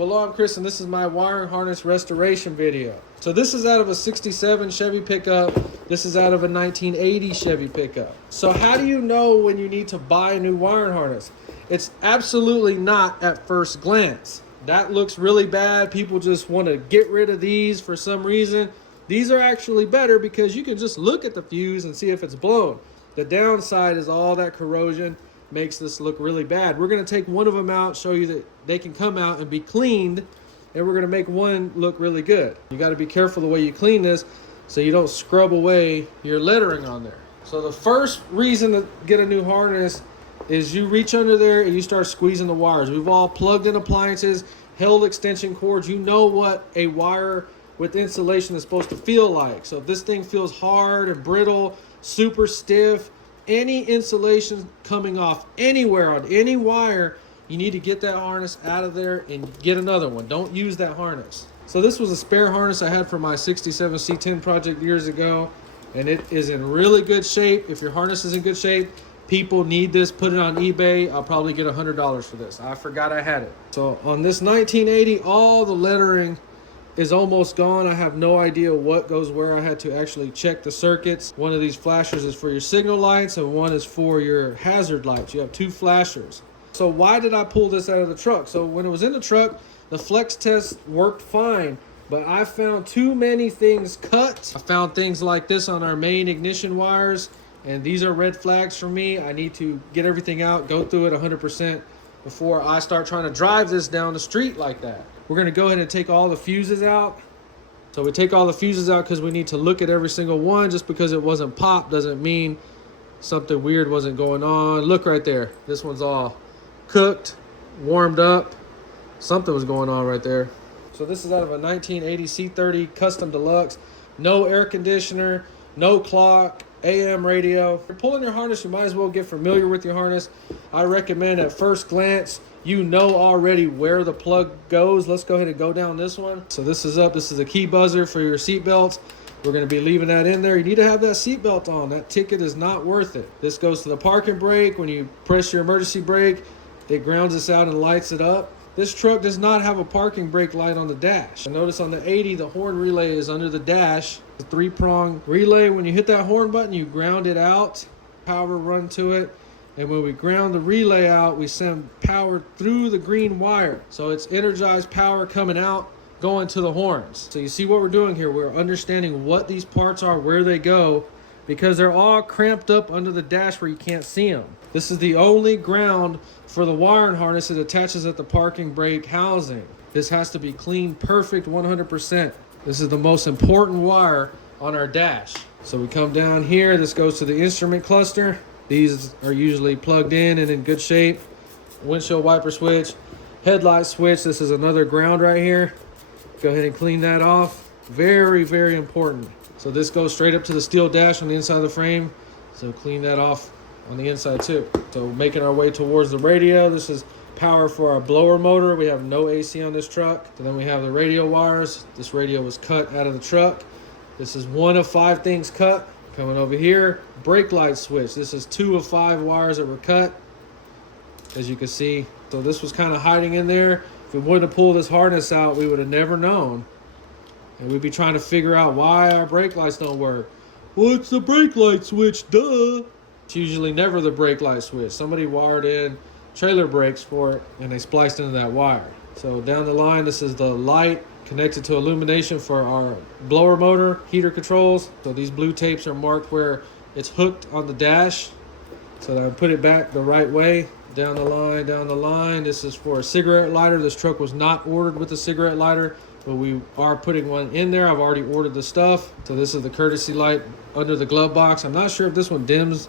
Well, I'm Chris, and this is my wiring harness restoration video. So this is out of a 67 Chevy pickup. This is out of a 1980 Chevy pickup. So how do you know when you need to buy a new wiring harness? It's absolutely not at first glance. That looks really bad. People just want to get rid of these for some reason. These are actually better because you can just look at the fuse and see if it's blown. The downside is all that corrosion makes this look really bad. We're going to take one of them out, show you that they can come out and be cleaned, and we're going to make one look really good. You got to be careful the way you clean this so you don't scrub away your lettering on there. So the first reason to get a new harness is you reach under there and you start squeezing the wires. We've all plugged in appliances, held extension cords. You know what a wire with insulation is supposed to feel like. So if this thing feels hard and brittle, super stiff, any insulation coming off anywhere on any wire, you need to get that harness out of there and get another one. Don't use that harness. So this was a spare harness I had for my 67 C10 project years ago, and it is in really good shape. If your harness is in good shape, people need this. Put it on eBay. I'll probably get $100 for this. I forgot I had it. So on this 1980, all the lettering is almost gone. I have no idea what goes where. I had to actually check the circuits. One of these flashers is for your signal lights and one is for your hazard lights. You have two flashers. So why did I pull this out of the truck? So when it was in the truck, the flex test worked fine, but I found too many things cut. I found things like this on our main ignition wires, and these are red flags for me. I need to get everything out, go through it 100% before I start trying to drive this down the street like that. We're gonna go ahead and take all the fuses out. So we take all the fuses out because we need to look at every single one. Just because it wasn't popped doesn't mean something weird wasn't going on. Look right there. This one's all cooked, warmed up. Something was going on right there. So this is out of a 1980 C30 Custom Deluxe. No air conditioner, no clock, AM radio. If you're pulling your harness, you might as well get familiar with your harness. I recommend at first glance, you know already where the plug goes. Let's go ahead and go down this one. So this is up. This is a key buzzer for your seat belts. We're going to be leaving that in there. You need to have that seat belt on. That ticket is not worth it. This goes to the parking brake. When you press your emergency brake, it grounds this out and lights it up. This truck does not have a parking brake light on the dash. Notice on the 80, the horn relay is under the dash. The three-prong relay. When you hit that horn button, you ground it out. Power run to it. And when we ground the relay out, we send power through the green wire. So it's energized power coming out, going to the horns. So you see what we're doing here. We're understanding what these parts are, where they go, because they're all cramped up under the dash where you can't see them. This is the only ground for the wiring harness that attaches at the parking brake housing. This has to be cleaned perfect 100%. This is the most important wire on our dash. So we come down here. This goes to the instrument cluster. These are usually plugged in and in good shape. Windshield wiper switch, headlight switch. This is another ground right here. Go ahead and clean that off. Very, very important. So this goes straight up to the steel dash on the inside of the frame. So clean that off on the inside too. So making our way towards the radio. This is power for our blower motor. We have no AC on this truck. And then we have the radio wires. This radio was cut out of the truck. This is one of 5 things cut. Coming over here, brake light switch. This is 2 of 5 wires that were cut, as you can see. So this was kind of hiding in there. If we wouldn't have pulled this harness out, we would have never known. And we'd be trying to figure out why our brake lights don't work. Well, it's the brake light switch, duh. It's usually never the brake light switch. Somebody wired in trailer brakes for it, and they spliced into that wire. So down the line, this is the light connected to illumination for our blower motor heater controls. So these blue tapes are marked where it's hooked on the dash. So that I put it back the right way. Down the line, down the line. This is for a cigarette lighter. This truck was not ordered with a cigarette lighter, but we are putting one in there. I've already ordered the stuff. So this is the courtesy light under the glove box. I'm not sure if this one dims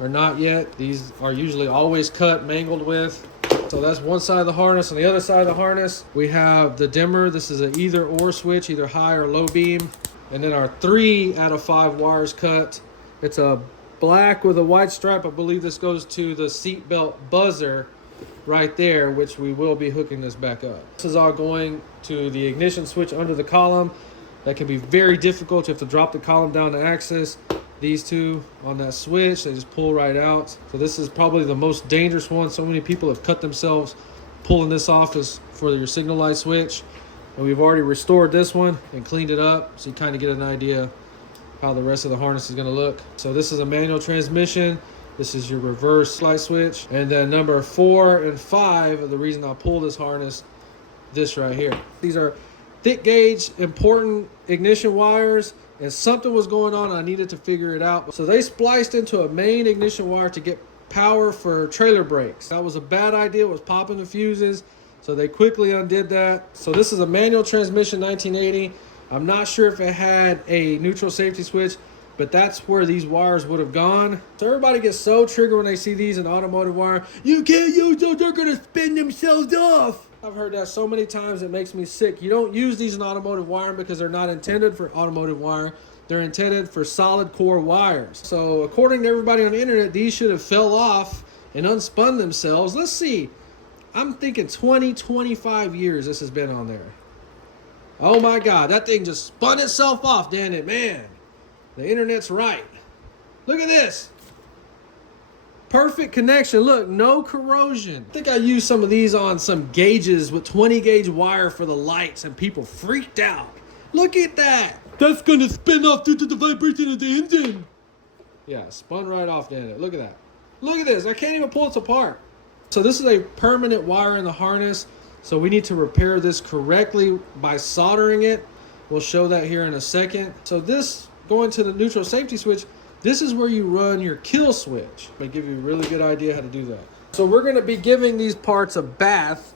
or not yet. These are usually always cut, mangled with. So that's one side of the harness. On the other side of the harness, we have the dimmer. This is an either or switch, either high or low beam. And then our 3 out of 5 wires cut. It's a black with a white stripe. I believe this goes to the seat belt buzzer right there, which we will be hooking this back up. This is all going to the ignition switch under the column. That can be very difficult. You have to drop the column down to access. These two on that switch, they just pull right out. So this is probably the most dangerous one. So many people have cut themselves pulling this off is for your signal light switch. And we've already restored this one and cleaned it up, so you kind of get an idea how the rest of the harness is going to look. So this is a manual transmission. This is your reverse light switch. And then number 4 and 5 are the reason I pull this harness, this right here. These are thick gauge, important ignition wires, and something was going on. I needed to figure it out. So they spliced into a main ignition wire to get power for trailer brakes. That was a bad idea. It was popping the fuses. So they quickly undid that. So this is a manual transmission 1980. I'm not sure if it had a neutral safety switch, but that's where these wires would have gone. So everybody gets so triggered when they see these in automotive wire. You can't use those, they're gonna spin themselves off. I've heard that so many times it makes me sick. You don't use these in automotive wiring because they're not intended for automotive wire. They're intended for solid core wires. So according to everybody on the internet, these should have fell off and unspun themselves. Let's see. I'm thinking 20, 25 years this has been on there. Oh my God, that thing just spun itself off, damn it, man. The internet's right. Look at this. Perfect connection. Look, no corrosion. I think I used some of these on some gauges with 20 gauge wire for the lights and people freaked out. Look at that. That's gonna spin off due to the vibration of the engine. Yeah, spun right off, didn't it? Look at that. Look at this. I can't even pull it apart. So this is a permanent wire in the harness. So we need to repair this correctly by soldering it. We'll show that here in a second. So this, going to the neutral safety switch, this is where you run your kill switch. I'll give you a really good idea how to do that. So we're gonna be giving these parts a bath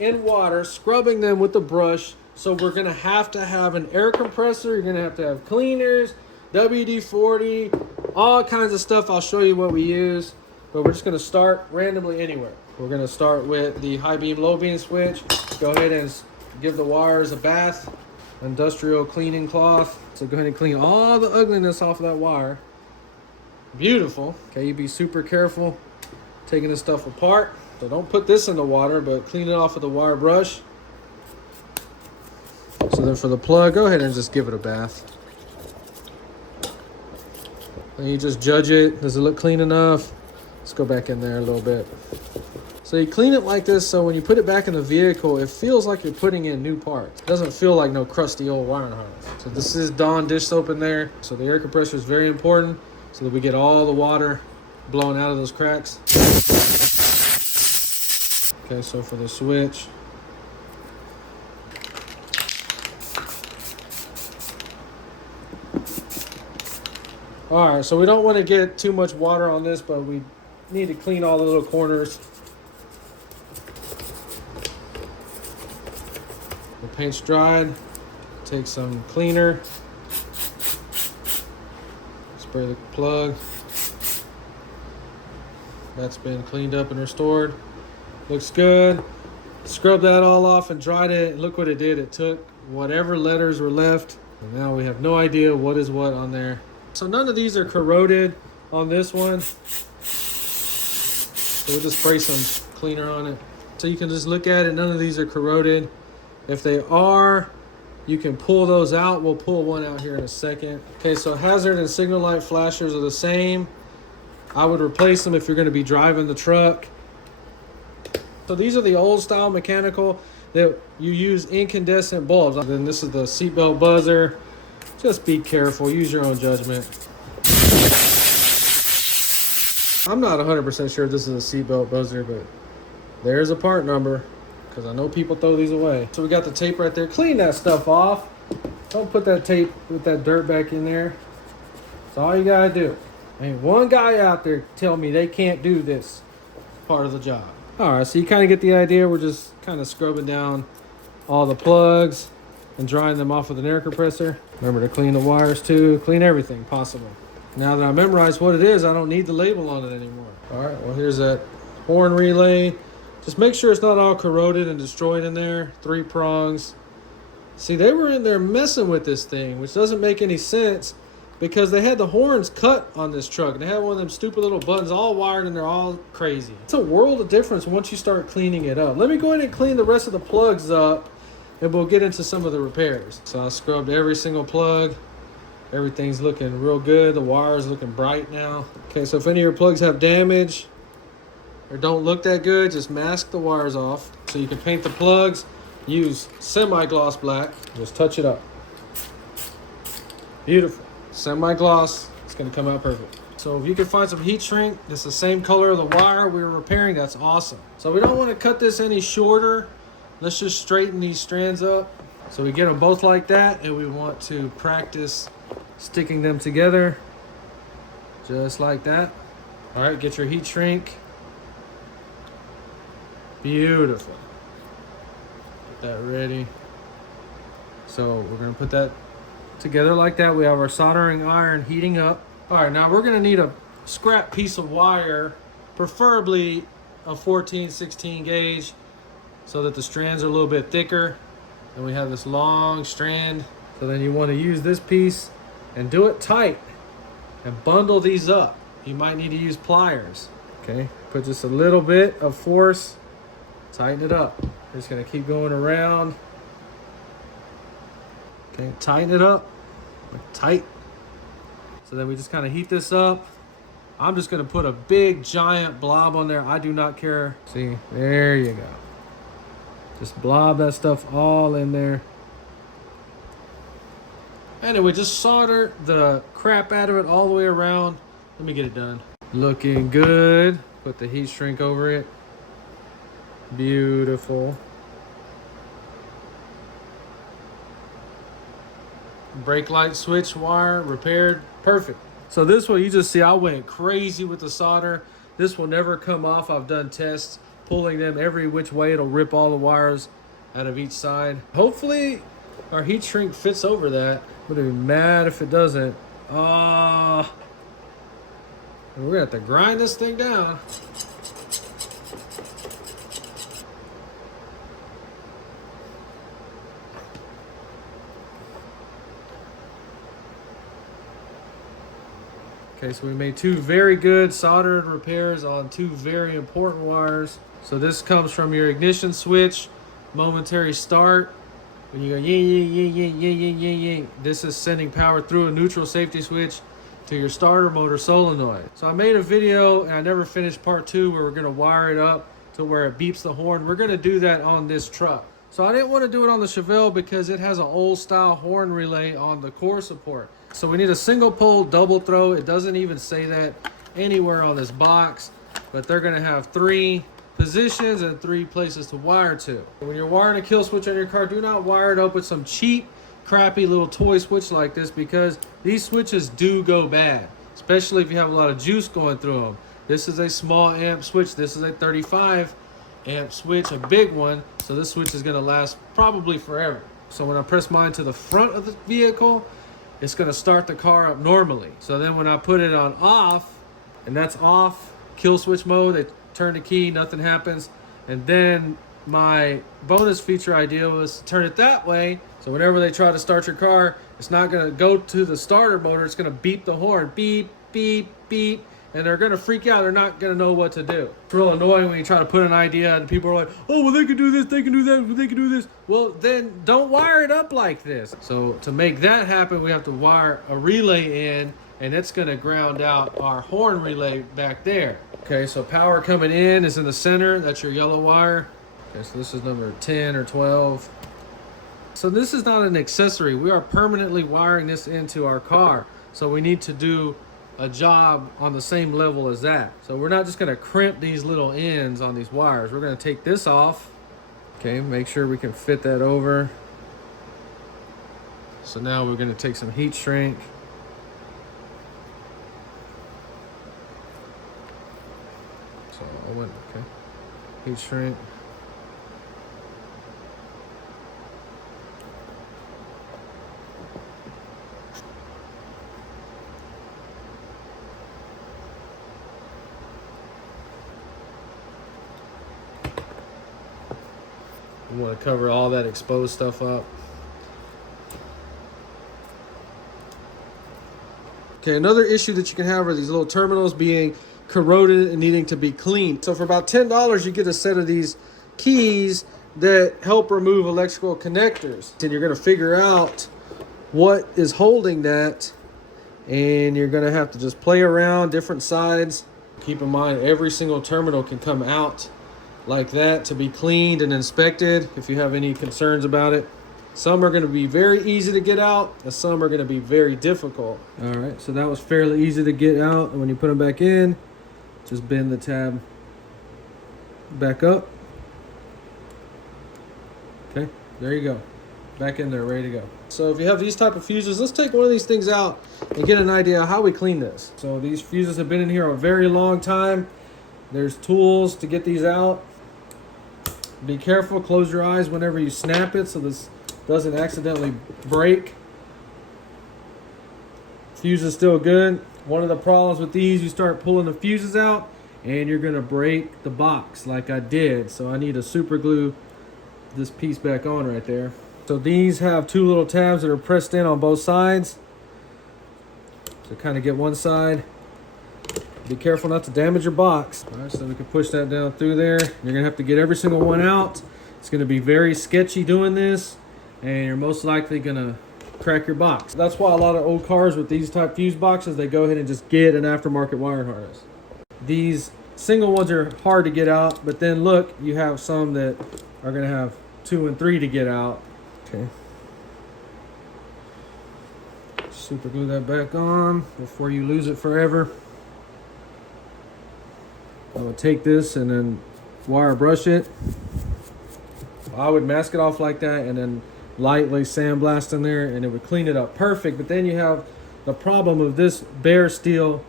in water, scrubbing them with the brush. So we're gonna have to have an air compressor. You're gonna have to have cleaners, WD-40, all kinds of stuff. I'll show you what we use. But we're just going to start randomly anywhere. We're going to start with the high beam, low beam switch. Go ahead and give the wires a bath, industrial cleaning cloth. So go ahead and clean all the ugliness off of that wire. Beautiful. Okay, you be super careful taking this stuff apart. So don't put this in the water, but clean it off with a wire brush. So then for the plug, go ahead and just give it a bath. And you just judge it. Does it look clean enough? Let's go back in there a little bit. So you clean it like this, so when you put it back in the vehicle, it feels like you're putting in new parts. It doesn't feel like no crusty old wiring harness. So this is Dawn dish soap in there. So the air compressor is very important so that we get all the water blowing out of those cracks. Okay, so for the switch, all right, so we don't want to get too much water on this, but we need to clean all the little corners. The paint's dried. Take some cleaner. Spray the plug. That's been cleaned up and restored. Looks good. Scrubbed that all off and dried it. Look what it did. It took whatever letters were left, and now we have no idea what is what on there. So none of these are corroded on this one. So we'll just spray some cleaner on it. So you can just look at it. None of these are corroded. If they are, you can pull those out. We'll pull one out here in a second. Okay, so hazard and signal light flashers are the same. I would replace them if you're going to be driving the truck. So these are the old style mechanical that you use incandescent bulbs. Then this is the seatbelt buzzer. Just be careful. Use your own judgment. I'm not 100% sure if this is a seatbelt buzzer, but there's a part number because I know people throw these away. So we got the tape right there. Clean that stuff off. Don't put that tape with that dirt back in there. That's all you gotta do. Ain't one guy out there tell me they can't do this part of the job. All right, so you kind of get the idea. We're just kind of scrubbing down all the plugs and drying them off with an air compressor. Remember to clean the wires too. Clean everything possible. Now that I memorized what it is, I don't need the label on it anymore. All right, well, here's that horn relay. Just make sure it's not all corroded and destroyed in there. 3 prongs. See, they were in there messing with this thing, which doesn't make any sense because they had the horns cut on this truck. And they had one of them stupid little buttons all wired and they're all crazy. It's a world of difference once you start cleaning it up. Let me go ahead and clean the rest of the plugs up and we'll get into some of the repairs. So I scrubbed every single plug. Everything's looking real good. The wire's looking bright now. Okay, so if any of your plugs have damage, or don't look that good, just mask the wires off. So you can paint the plugs, use semi-gloss black, just touch it up. Beautiful. Semi-gloss, it's gonna come out perfect. So if you can find some heat shrink, it's the same color of the wire we were repairing, that's awesome. So we don't want to cut this any shorter. Let's just straighten these strands up. So we get them both like that, and we want to practice sticking them together just like that. All right, get your heat shrink. Beautiful. Get that ready. So we're gonna put that together like that. We have our soldering iron heating up. All right, now we're gonna need a scrap piece of wire, preferably a 14-16 gauge, so that the strands are a little bit thicker. And we have this long strand. So then you want to use this piece and do it tight and bundle these up. You might need to use pliers. Okay, put just a little bit of force, tighten it up. We're just gonna keep going around. Okay, tighten it up, tight. So then we just kind of heat this up. I'm just gonna put a big giant blob on there. I do not care. See, there you go. Just blob that stuff all in there. Anyway, just solder the crap out of it all the way around. Let me get it done. Looking good. Put the heat shrink over it. Beautiful. Brake light switch wire repaired. Perfect. So this one, you just see I went crazy with the solder. This will never come off. I've done tests pulling them every which way. It'll rip all the wires out of each side. Hopefully our heat shrink fits over that. I'm gonna be mad if it doesn't. We're gonna have to grind this thing down. Okay, so we made two very good soldered repairs on two very important wires. So this comes from your ignition switch, momentary start. When you go ying, ying, ying, ying, ying, ying, ying, ying, this is sending power through a neutral safety switch to your starter motor solenoid. So I made a video and I never finished part 2 where we're gonna wire it up to where it beeps the horn. We're gonna do that on this truck. So I didn't want to do it on the Chevelle because it has an old style horn relay on the core support. So we need a single pole double throw. It doesn't even say that anywhere on this box, but they're gonna have 3 positions and 3 places to wire to. When you're wiring a kill switch on your car, do not wire it up with some cheap, crappy little toy switch like this, because these switches do go bad, especially if you have a lot of juice going through them. This is a small amp switch. This is a 35 amp switch, a big one. So this switch is gonna last probably forever. So when I press mine to the front of the vehicle, it's gonna start the car up normally. So then when I put it on off, and that's off, kill switch mode, they turn the key, nothing happens. And then my bonus feature idea was to turn it that way. So whenever they try to start your car, it's not gonna go to the starter motor, it's gonna beep the horn, beep, beep, beep. And they're gonna freak out, they're not gonna know what to do. It's real annoying when you try to put an idea and people are like, oh, well, they can do this, they can do that, they can do this. Well, then don't wire it up like this. So to make that happen, we have to wire a relay in, and it's gonna ground out our horn relay back there. Okay, so power coming in is in the center, that's your yellow wire. Okay, so this is number 10 or 12. So this is not an accessory. We are permanently wiring this into our car. So we need to do a job on the same level as that. So we're not just gonna crimp these little ends on these wires. We're gonna take this off. Okay, make sure we can fit that over. So now we're gonna take some heat shrink. So I went, okay, heat shrink. You want to cover all that exposed stuff up. Okay, another issue that you can have are these little terminals being corroded and needing to be cleaned. So for about $10, you get a set of these keys that help remove electrical connectors. And you're going to figure out what is holding that, and you're going to have to just play around different sides Keep in mind, every single terminal can come out like that to be cleaned and inspected if you have any concerns about it. Some are going to be very easy to get out, and some are going to be very difficult. All right, so that was fairly easy to get out. And when you put them back in, just bend the tab back up. Okay, there you go. Back in there, ready to go. So if you have these type of fuses, let's take one of these things out and get an idea of how we clean this. So these fuses have been in here a very long time. There's tools to get these out. Be careful, close your eyes whenever you snap it so this doesn't accidentally break. Fuse is still good. One of the problems with these, you start pulling the fuses out and you're gonna break the box like I did. So I need to super glue this piece back on right there. So these have two little tabs that are pressed in on both sides. So kind of get one side. Be careful not to damage your box. All right, so we can push that down through there. You're gonna have to get every single one out. It's gonna be very sketchy doing this, and you're most likely gonna crack your box. That's why a lot of old cars with these type fuse boxes, they go ahead and just get an aftermarket wiring harness. These single ones are hard to get out, but then look, you have some that are gonna have 2 and 3 to get out. Okay. Super glue that back on before you lose it forever. I would take this and then wire brush it. I would mask it off like that and then lightly sandblast in there and it would clean it up perfect. But then you have the problem of this bare steel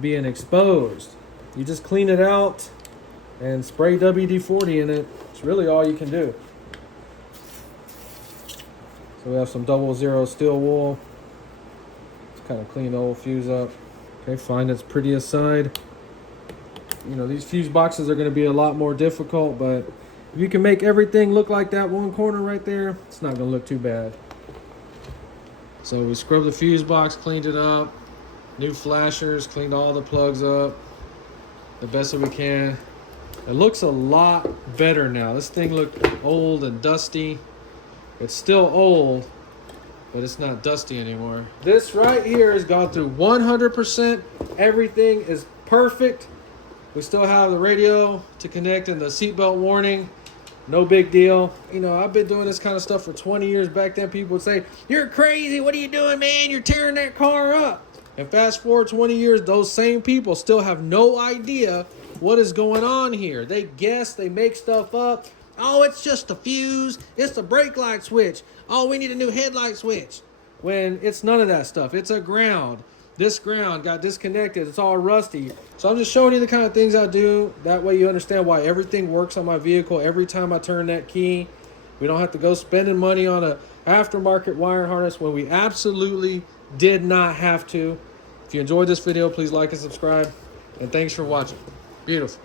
being exposed. You just clean it out and spray WD-40 in it. It's really all you can do. So we have some 00 steel wool. Let's kind of clean the old fuse up. Okay, find its prettiest side. You know, these fuse boxes are going to be a lot more difficult, but if you can make everything look like that one corner right there, it's not going to look too bad. So we scrubbed the fuse box, cleaned it up, new flashers, cleaned all the plugs up the best that we can. It looks a lot better now. This thing looked old and dusty. It's still old, but it's not dusty anymore. This right here has gone through 100%. Everything is perfect. We still have the radio to connect and the seatbelt warning. No big deal. You know, I've been doing this kind of stuff for 20 years. Back then, people would say, "You're crazy. What are you doing, man? You're tearing that car up." And fast forward 20 years, those same people still have no idea what is going on here. They guess, they make stuff up. Oh, it's just a fuse. It's a brake light switch. Oh, we need a new headlight switch. When it's none of that stuff. It's a ground. This ground got disconnected. It's all rusty. So I'm just showing you the kind of things I do. That way you understand why everything works on my vehicle every time I turn that key. We don't have to go spending money on a aftermarket wire harness when we absolutely did not have to. If you enjoyed this video, please like and subscribe. And thanks for watching. Beautiful.